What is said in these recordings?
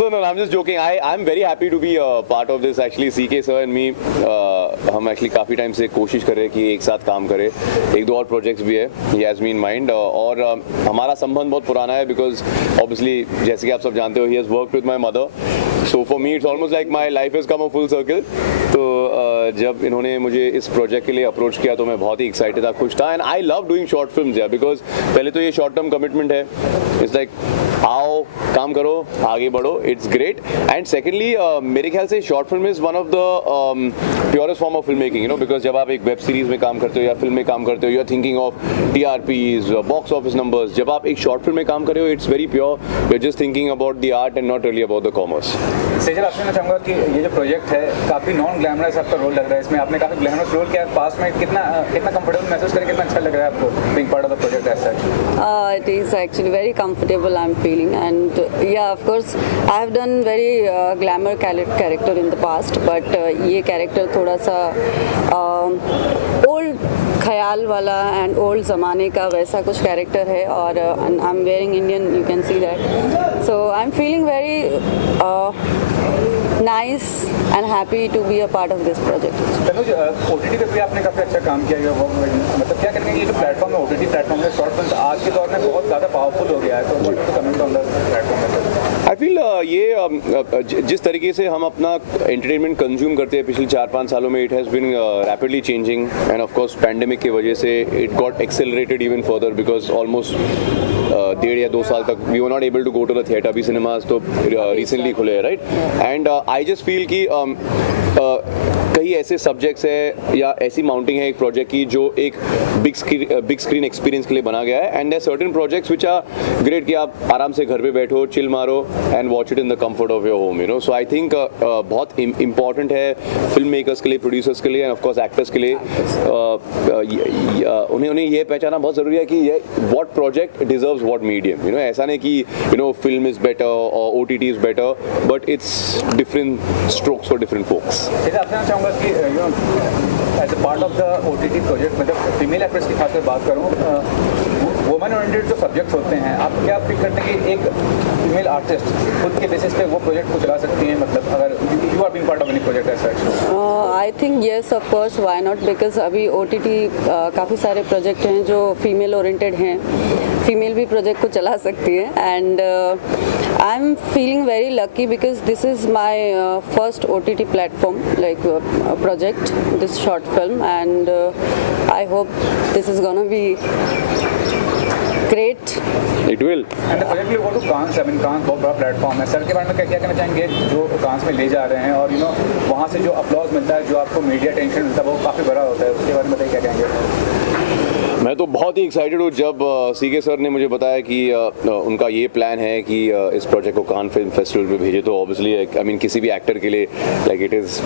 So no, I'm just joking. I'm very happy to be a part of this. Actually, CK sir and me, हम actually काफ़ी time से कोशिश कर रहे हैं कि एक साथ काम करें. एक दो और प्रोजेक्ट्स भी है. He has me in mind. और हमारा संबंध बहुत पुराना है because obviously जैसे कि आप सब जानते हो, he has worked with my mother. So for me, it's almost like my life has come a full circle. तो जब इन्होंने मुझे इस प्रोजेक्ट के लिए अप्रोच किया तो मैं बहुत ही एक्साइटेड था, खुश था. And I love doing short films यार, बिकॉज पहले तो ये शॉर्ट टर्म कमिटमेंट है. इट्स लाइक आओ काम करो आगे बढ़ो, इट्स ग्रेट. एंड सेकेंडली मेरे ख्याल से short film is one of the purest form of film making, you know, because जब आप एक वेब सीरीज में काम करते हो या फिल्म में काम करते हो, you are thinking of TRPs, box office numbers. जब आप एक शॉर्ट फिल्म में काम कर रहे हो, it's very pure. You are just thinking about the art and not really about the commerce. Sejal, आपसे मैं चाहूँगा कि ये जो प्रोजेक्ट है काफ़ी नॉन ग्लैमरस आपका रोल लग रहा है इसमें. आपने काफ़ी ग्लैमरस रोल किया पास में. कितना कंफर्टेबल महसूस करें, कितना अच्छा लग रहा है आपको being part of the project as such? It is actually very comfortable, I'm feeling, and yeah, of course I have done very glamour character in the past, but ये character थोड़ा सा old ख्याल वाला एंड ओल्ड ज़माने का वैसा कुछ character है. और I am wearing Indian, you can see that. So I am feeling very nice and happy to be a part of this project. Tanuj, OTT पे भी आपने काफ़ी अच्छा काम किया है. वो मतलब क्या करेंगे, ये जो प्लेटफॉर्म है OTT प्लेटफॉर्म है, शॉर्ट फिल्म आज के दौर में बहुत ज़्यादा पावरफुल हो गया है. तो what to comment on the platform? I feel ये जिस तरीके से हम अपना एंटरटेनमेंट कंज्यूम करते हैं पिछले 4-5 सालों में, it has been rapidly changing. And of course pandemic की वजह से it got accelerated even further, because almost 1.5 या 2 साल तक we were not able to go to the theatre. अभी सिनेमाज तो रिसेंटली खुले हैं, right. And I just feel कि कई ऐसे सब्जेक्ट्स है या ऐसी माउंटिंग है एक प्रोजेक्ट की जो एक बिग स्क्रीन एक्सपीरियंस के लिए बना गया है. And there certain projects which are great कि आप आराम से घर पे बैठो, चिल मारो and watch it in the comfort of your home, you know. So I think बहुत इंपॉर्टेंट है फिल्म मेकर्स के लिए, प्रोड्यूसर्स के लिए एंड ऑफ कोर्स एक्टर्स के लिए. उन्हें ये पहचाना बहुत ज़रूरी है कि ये what project deserves what medium, you know. ऐसा नहीं कि you know film is better और OTT is better, but it's different strokes for different folks. आपसे चाहूँगा कि you know as a part of the OTT project, मतलब female actress की खासकर बात करूँ, वुमेन ओरिएंटेड जो सब्जेक्ट्स होते हैं, आप क्या फील करते हैं कि एक फीमेल आर्टिस्ट खुद के बेसिस पे वो प्रोजेक्ट को चला सकती हैं, मतलब अगर you are being part of any project as such? I think yes, of course, why not, because अभी OTT काफ़ी सारे प्रोजेक्ट हैं जो फीमेल ओरिएंटेड हैं. फीमेल भी प्रोजेक्ट को चला सकती है. And I am feeling very lucky because this is my first OTT platform like project, this short film, and I hope this is gonna be great. It will. And the project will go to Cannes. I mean, Cannes बहुत बड़ा platform है. Sir के बारे में क्या कहना चाहेंगे जो Cannes में ले जा रहे हैं, और यू नो वहाँ से जो अपलॉज मिलता है, जो आपको मीडिया टेंशन मिलता है, वो काफ़ी बड़ा होता है. उसके बारे में बताइए, क्या कहेंगे? मैं तो बहुत ही एक्साइटेड हूँ. जब CK सर ने मुझे बताया कि उनका ये प्लान है कि इस प्रोजेक्ट को कान फिल्म फेस्टिवल में भेजे, तो ऑब्वियसली आई मीन किसी भी एक्टर के लिए like it is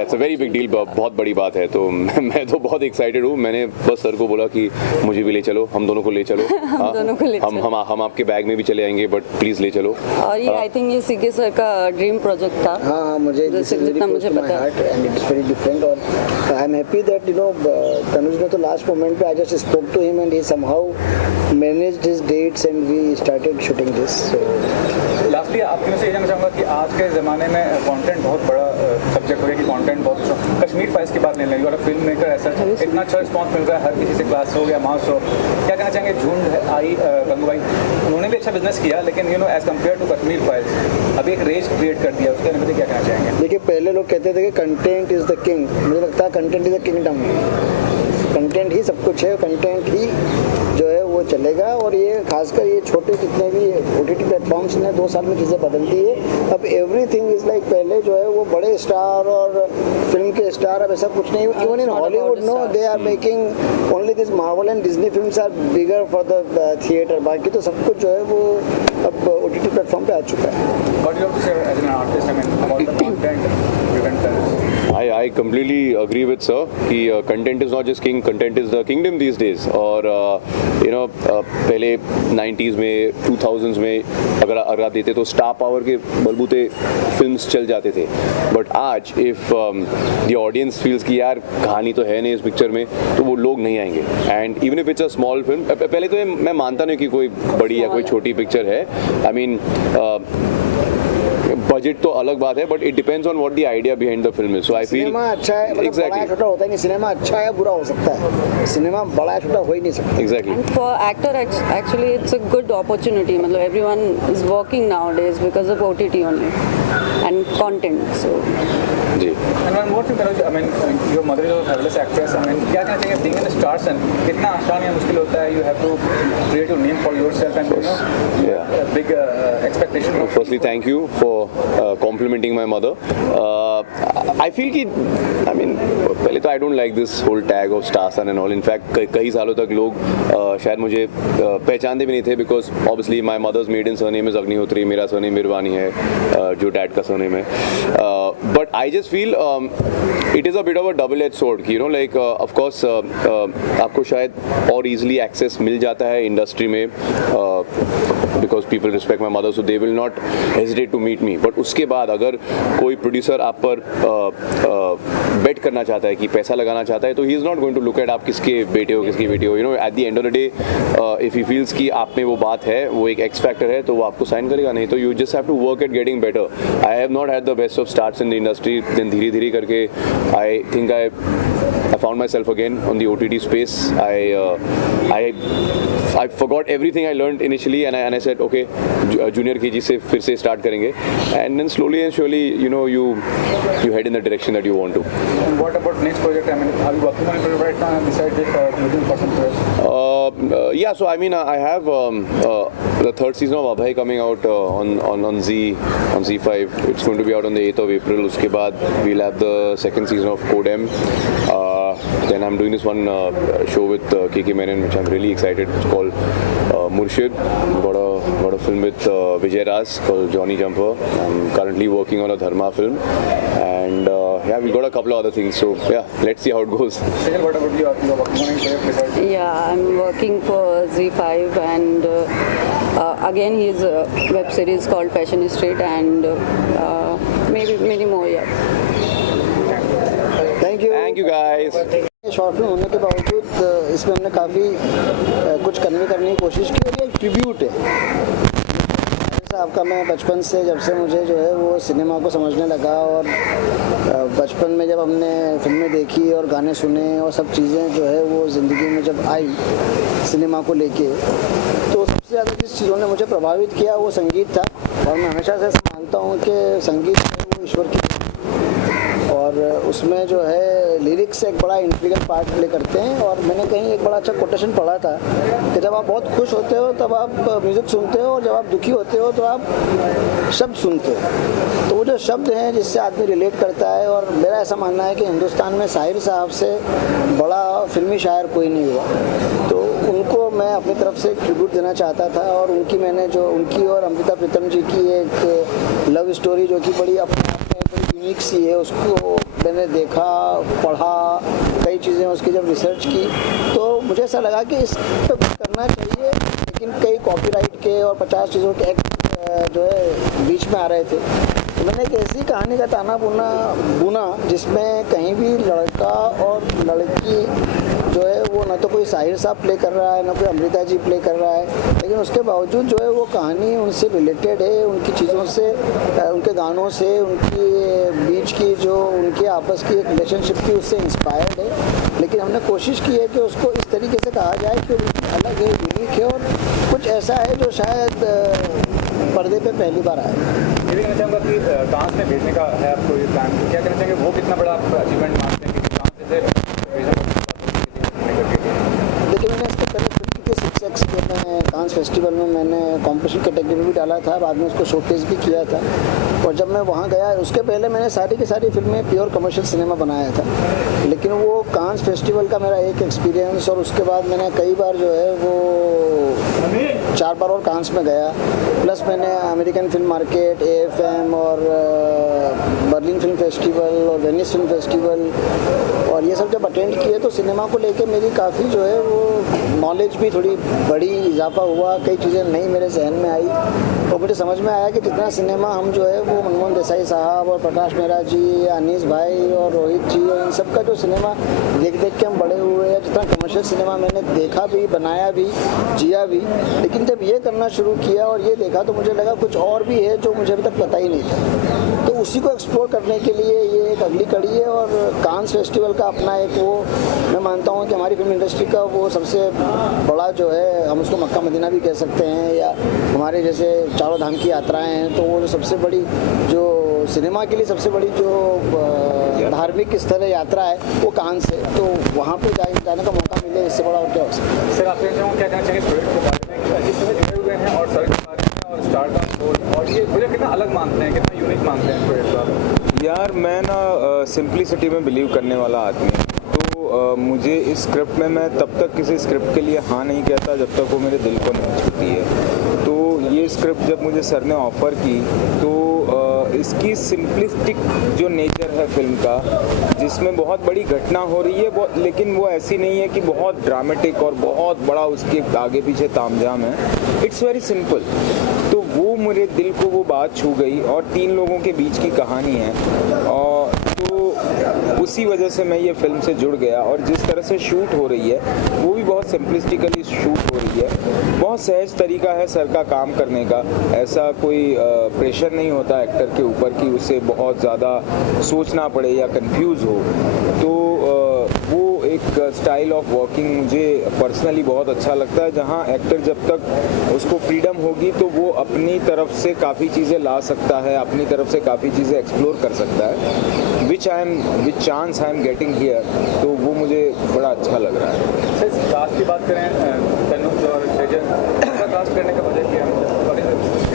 it's a very big deal, बहुत बड़ी बात है. तो मैं तो बहुत एक्साइटेड हूँ. मैंने बस सर को बोला कि मुझे भी ले चलो, हम दोनों को ले चलो. हम आपके बैग में भी चले आएंगे, बट प्लीज़ ले चलो. और ये आई थिंक ये CK सर का ड्रीम प्रोजेक्ट था. हाँ, मुझे जितना मुझे पता है, एंड इट्स वेरी डिफरेंट. और I am happy that you know Tanuj ने तो last moment I just spoke to him and he somehow managed his dates and we started shooting this. So lastly आपके में से ये जानना चाहूँगा कि आज के ज़माने में कंटेंट बहुत बड़ा सब्जेक्ट हो गया, कि कंटेंट बहुत कश्मीर फाइल्स की बात नहीं लगी, और फिल्म मेकर ऐसा इतना अच्छा रिस्पॉन्स मिल रहा है, हर किसी से क्लास हो गया, मास हो. क्या कहना चाहेंगे? झुंड आई गंगू भाई, उन्होंने भी अच्छा बिजनेस किया, लेकिन you know as compare to Kashmir files अभी एक रेंज क्रिएट कर दिया. उसके बारे में क्या कहना चाहेंगे? देखिए, पहले लोग कहते थे कि कंटेंट इज़ द किंग. मुझे लगता है content is the kingdom. Content ही सब कुछ है, कंटेंट ही जो है वो चलेगा. और ये खासकर ये छोटे जितने भी OTT प्लेटफॉर्म्स ने 2 साल में चीज़ें बदल दी है. अब एवरीथिंग इज़ लाइक, पहले जो है वो बड़े स्टार और फिल्म के स्टार, अब ऐसा कुछ नहीं. Even in Hollywood no they are making only this Marvel and Disney films are bigger for the theatre. बाकी तो सब कुछ जो है वो अब OTT प्लेटफॉर्म पे आ चुका है. What do you have to say as an artist, I mean, about the content you can tell us? I completely agree with sir कि content is not just king, content is the kingdom these days. और you know पहले 90s में 2000s में अगर आप देते तो star power के बलबूते फिल्म्स चल जाते थे. बट आज इफ़ द ऑडियंस फील्स कि यार कहानी तो है नहीं इस पिक्चर में, तो वो लोग नहीं आएंगे. And even if it's a small film, पहले तो मैं मानता नहीं कि कोई बड़ी या कोई छोटी पिक्चर है. आई मीन बजट तो अलग बात है, but it depends on what the idea behind the film is. So I feel cinema अच्छा है, मतलब बड़ा या छोटा होता ही नहीं. सिनेमा अच्छा है बुरा हो सकता है, सिनेमा बड़ा या छोटा हो ही नहीं सकता. Exactly. And for actor, actually, it's a good opportunity. मतलब everyone is working nowadays because of OTT only and content. So जी. And one more thing, I mean, your mother is a fabulous actress. I mean, क्या कहना चाहिए being in a star son? कितना आसान या मुश्किल होता है? You have to create a name for yourself and Yeah. a big expectation. Firstly, thank you for complimenting my mother. I feel कि I mean पहले तो I don't like this whole tag of star son and all. In fact कई सालों तक लोग शायद मुझे पहचानते भी नहीं थे, because obviously my mother's maiden surname is Agnihotri, मेरा surname मिरवानी है, जो डैड का surname है. But I just feel it is a bit of a double-edged sword. You know, like of course आपको शायद और easily access मिल जाता है इंडस्ट्री में, because people respect my mother, so they will not hesitate to meet me. But उसके बाद अगर कोई प्रोड्यूसर आप पर बेट करना चाहता है, कि पैसा लगाना चाहता है, तो he is not going to look at आप किसके बेटे हो, किसकी बेटी हो. You know, at the end of the day, if he feels कि आप में वो बात है, वो एक X factor है, तो वो आपको साइन करेगा. नहीं तो you just have to work at getting better. I have not had the best of starts in the industry. Then धीरे-धीरे करके I think I found myself again on the OTT space. I forgot everything I learned initially, and I said, okay, junior KG से फिर से start करेंगे, and then slowly and surely, you know, you head in the direction that you want to. And what about next project? I mean, are you working on it right now and decided looking for some projects? Yeah, so I mean, I have the third season of Abhay coming out on Z5. It's going to be out on the 8th of April. उसके बाद we'll have the second season of Codem. Then I'm doing this one show with KK Menon, which I'm really excited. It's called Murshid. Got a film with Vijay Raz called Johnny Jumper. I'm currently working on a Dharma film, and yeah, we got a couple of other things. So yeah, let's see how it goes. Sejal, what about you? Are you working on any project besides? yeah, I'm working for Z5, and again, he's a web series called Fashion Street, and maybe many more. Yeah. Thank you guys. Short film होने के बावजूद इसमें हमने काफ़ी कुछ convey करने की कोशिश की, और ये एक ट्रिब्यूट है साहब का. मैं बचपन से, जब से मुझे जो है वो सिनेमा को समझने लगा, और बचपन में जब हमने फिल्में देखी और गाने सुने और सब चीज़ें जो है वो ज़िंदगी में जब आई सिनेमा को लेके, तो सबसे ज़्यादा जिस चीज़ों ने मुझे प्रभावित किया वो संगीत था. और मैं हमेशा से ऐसा मानता हूँ कि संगीत वो ईश्वर की, और उसमें जो है लिरिक्स एक बड़ा इंटीग्रल पार्ट प्ले करते हैं. और मैंने कहीं एक बड़ा अच्छा कोटेशन पढ़ा था कि जब आप बहुत खुश होते हो तब आप म्यूज़िक सुनते हो, और जब आप दुखी होते हो तो आप शब्द सुनते हो. तो वो जो शब्द हैं जिससे आदमी रिलेट करता है, और मेरा ऐसा मानना है कि हिंदुस्तान में साहिर साहब से बड़ा फिल्मी शायर कोई नहीं हुआ. तो उनको मैं अपनी तरफ से ट्रिब्यूट देना चाहता था, और उनकी और अमृता प्रीतम जी की एक लव स्टोरी जो कि बड़ी अपने आप में बड़ी यूनिक सी है, उसको मैंने देखा, पढ़ा, कई चीज़ें उसकी जब रिसर्च की, तो मुझे ऐसा लगा कि इस पर करना चाहिए. लेकिन कई कॉपीराइट के और 50 चीज़ों के एक्ट जो है बीच में आ रहे थे. तो मैंने एक ऐसी कहानी का ताना बुना जिसमें कहीं भी लड़का और लड़की जो है वो ना तो कोई साहिर साहब प्ले कर रहा है, ना कोई अमृता जी प्ले कर रहा है, लेकिन उसके बावजूद जो है वो कहानी उनसे रिलेटेड है, उनकी चीज़ों से, उनके गानों से, उनकी बीच की जो उनके आपस की एक रिलेशनशिप थी उससे इंस्पायर्ड है. लेकिन हमने कोशिश की है कि उसको इस तरीके से कहा जाए कि अलग है, यूनिक है, और कुछ ऐसा है जो शायद पर्दे पे पहली बार आया. ये भी कहना चाहूँगा कि डांस में भेजने का है आपको ये प्लान, क्या कहना चाहिए वो कितना बड़ा आप अचीवमेंट मानते हैं कि डांस से देखिए, मैंने इसके पहले फिल्म की 6X के मैं कांस फेस्टिवल में मैंने कॉम्पिटिशन कैटेगरी में भी डाला था, बाद में उसको शोकेस भी किया था. और जब मैं वहाँ गया, उसके पहले मैंने सारी की सारी फिल्में प्योर कमर्शियल सिनेमा बनाया था. लेकिन वो कांस फेस्टिवल का मेरा एक एक्सपीरियंस, और उसके बाद मैंने कई बार जो है वो 4 बार और कांस में गया. प्लस मैंने अमेरिकन फिल्म मार्केट, AFM और बर्लिन फिल्म फेस्टिवल और वेनिस फिल्म फेस्टिवल और ये सब जब अटेंड किए, तो सिनेमा को लेके मेरी काफ़ी जो है वो नॉलेज भी थोड़ी बड़ी, इजाफा हुआ, कई चीज़ें नई मेरे जहन में आई और मुझे समझ में आया कि जितना सिनेमा हम जो है वो मनमोहन देसाई साहब और प्रकाश मेहरा जी, अनीस भाई और रोहित जी और इन सब का जो सिनेमा देख देख के हम बड़े हुए हैं, जितना कमर्शियल सिनेमा मैंने देखा भी, बनाया भी, जिया भी, लेकिन जब ये करना शुरू किया और ये देखा तो मुझे लगा कुछ और भी है जो मुझे अभी तक पता ही नहीं था। तो उसी को एक्सप्लोर करने के लिए ये एक अगली कड़ी है और कांस फेस्टिवल का अपना एक वो, मैं मानता हूँ कि हमारी फिल्म इंडस्ट्री का वो सबसे बड़ा जो है, हम उसको मक्का मदीना भी कह सकते हैं, या हमारे जैसे चारों धाम की यात्राएं हैं, तो वो जो सबसे बड़ी जो सिनेमा के लिए सबसे बड़ी जो धार्मिक स्थल है, यात्रा है, वो कांस है। तो वहाँ पे जाने का मौका मिले, इससे बड़ा और क्या हो सकता है। सर आपके क्या कहना चाहिए प्रोजेक्ट के बारे में, जिस तरह जुड़े हुए हैं और सर के बारे में और स्टार्टअप और ये प्रोजेक्ट कितना अलग मानते हैं, कितना यूनिक मानते हैं प्रोजेक्ट को? यार मैं ना सिंप्लिसिटी में बिलीव करने वाला आदमी हूँ, तो मुझे इस स्क्रिप्ट में, मैं तब तक किसी स्क्रिप्ट के लिए हाँ नहीं कहता जब तक वो मेरे दिल को नहीं छूती है। तो ये स्क्रिप्ट जब मुझे सर ने ऑफ़र की तो इसकी सिंपलिस्टिक जो नेचर है फिल्म का, जिसमें बहुत बड़ी घटना हो रही है, लेकिन वो ऐसी नहीं है कि बहुत ड्रामेटिक और बहुत बड़ा उसके आगे पीछे तामझाम है। It's very simple. तो वो मेरे दिल को वो बात छू गई और 3 लोगों के बीच की कहानी है, और तो उसी वजह से मैं ये फिल्म से जुड़ गया। और जिस तरह से शूट हो रही है वो भी बहुत सिंपलिस्टिकली शूट हो रही है, बहुत सहज तरीका है सर का काम करने का। ऐसा कोई प्रेशर नहीं होता एक्टर के ऊपर कि उसे बहुत ज़्यादा सोचना पड़े या कंफ्यूज हो। तो वो एक स्टाइल ऑफ वर्किंग मुझे पर्सनली बहुत अच्छा लगता है, जहाँ एक्टर जब तक उसको फ्रीडम होगी तो वो अपनी तरफ से काफ़ी चीज़ें ला सकता है, अपनी तरफ से काफ़ी चीज़ें एक्सप्लोर कर सकता है, which chance I am getting here. तो वो मुझे बड़ा अच्छा लग रहा है। सर कास्ट की बात करें, तनुज और सृजन का कास्ट करने का वजह क्या है,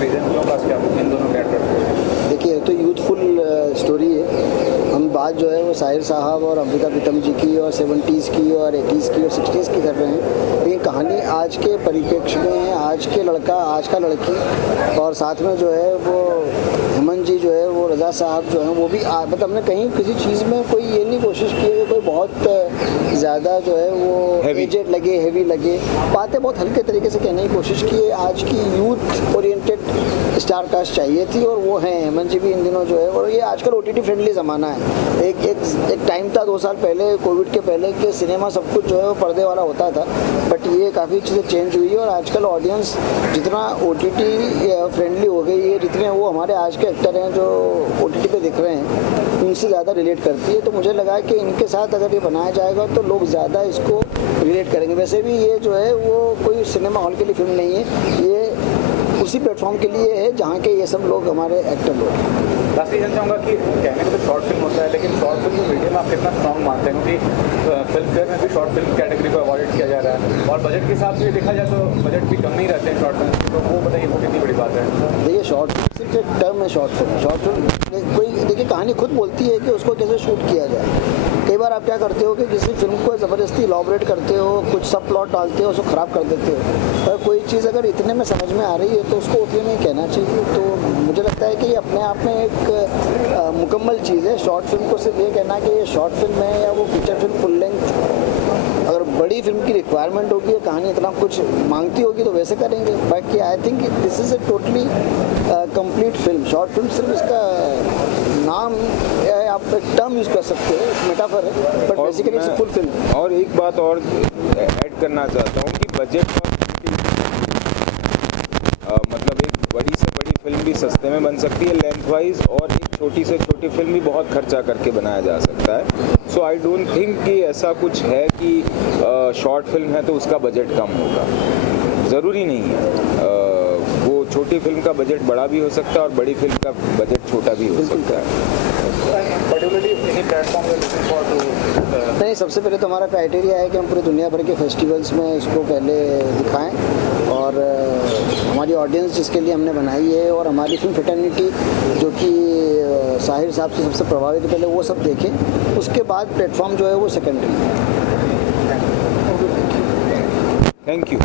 रीजन क्यों कास्ट किया इन दोनों कैरेक्टर? देखिए, तो यूथफुल स्टोरी है। हम बात जो है वो साहिर साहब और अमृता प्रीतम जी की और 70s की और 80s की और 60s की कर रहे हैं, लेकिन कहानी आज के परिप्रेक्ष्य में है, आज के लड़का, आज का लड़की, और साथ में जो है वो हेमंत जी जो है वो रज़ा साहब जो हैं वो भी मतलब हमने कहीं किसी चीज़ में कोई ये नहीं कोशिश की है कोई बहुत ज़्यादा जो है वो एजेड लगे, हैवी लगे, बातें बहुत हल्के तरीके से कहने की कोशिश की है। आज की यूथ ओरिएंटेड स्टार कास्ट चाहिए थी और वो हैं। हेमंत जी भी इन दिनों जो है, और ये आजकल OTT फ्रेंडली ज़माना है। एक टाइम था 2 साल पहले, कोविड के पहले, के सिनेमा सब कुछ जो है वो पर्दे वाला होता था, बट ये काफ़ी चीज़ें चेंज हुई है और आजकल ऑडियंस जितना OTT फ्रेंडली हो गई है, जितने वो हमारे आज के एक्टर हैं जो OTT पे दिख रहे हैं, उनसे ज़्यादा रिलेट करती है। तो मुझे लगा कि इनके साथ अगर ये बनाया जाएगा तो लोग ज़्यादा इसको रिलेट करेंगे। वैसे भी ये जो है वो कोई सिनेमा हॉल के लिए फिल्म नहीं है, ये उसी प्लेटफॉर्म के लिए है जहाँ के ये सब लोग हमारे एक्टर लोग हैं। लास्टली जानना चाहूँगा कि कहने को तो शॉर्ट फिल्म होता है, लेकिन शॉर्ट फिल्म को मीडिया में आप कितना स्ट्रॉन्ग मानते हैं, क्योंकि फिल्म फेयर में भी शॉर्ट फिल्म कैटेगरी को अवॉइड किया जा रहा है और बजट के हिसाब से देखा जाए तो बजट भी कम नहीं रहते हैं शॉर्ट फिल्म, तो वो बताइए वो कितनी बड़ी बात है? देखिए, शॉर्ट फिल्म सिर्फ एक टर्म है। शॉर्ट फिल्म कोई, देखिए, कहानी खुद बोलती है कि उसको कैसे शूट किया जाए। कई बार आप क्या करते हो कि किसी फिल्म को ज़बरदस्ती इलॉबरेट करते हो, कुछ सब प्लॉट डालते हो, उसको ख़राब कर देते हो। और कोई चीज़ अगर इतने में समझ में आ रही है तो उसको उतने में कहना चाहिए। तो मुझे लगता है कि ये अपने आप में एक मुकम्मल चीज़ है। शॉर्ट फिल्म को सिर्फ ये कहना कि ये शॉर्ट फिल्म है या वो फीचर फिल्म फुल लेंथ, अगर बड़ी फिल्म की रिक्वायरमेंट होगी, कहानी इतना कुछ मांगती होगी तो वैसे करेंगे। बाकी I think this is a totally complete film. Short film सिर्फ इसका नाम आप एक टर्म यूज़ कर सकते हो, एक मेटाफर है, but basically it's full film. और एक बात और ऐड करना चाहता हूँ कि बजट मतलब एक बड़ी से बड़ी फिल्म भी सस्ते में बन सकती है लेंथ वाइज, और एक छोटी से छोटी फिल्म भी बहुत खर्चा करके बनाया जा सकता है। सो आई डोंट थिंक कि ऐसा कुछ है कि शॉर्ट फिल्म है तो उसका बजट कम होगा, ज़रूरी नहीं है। वो छोटी फिल्म का बजट बड़ा भी हो सकता है और बड़ी फिल्म का बजट छोटा भी हो सकता है। नहीं, सबसे पहले तो हमारा क्राइटेरिया है कि हम पूरी दुनिया भर के फेस्टिवल्स में इसको पहले दिखाएं, और हमारी ऑडियंस जिसके लिए हमने बनाई है और हमारी फिल्म फ्रेटर्निटी जो कि साहिर साहब से सबसे प्रभावित है, पहले वो सब देखें, उसके बाद प्लेटफॉर्म जो है वो सेकेंडरी है। Thank you.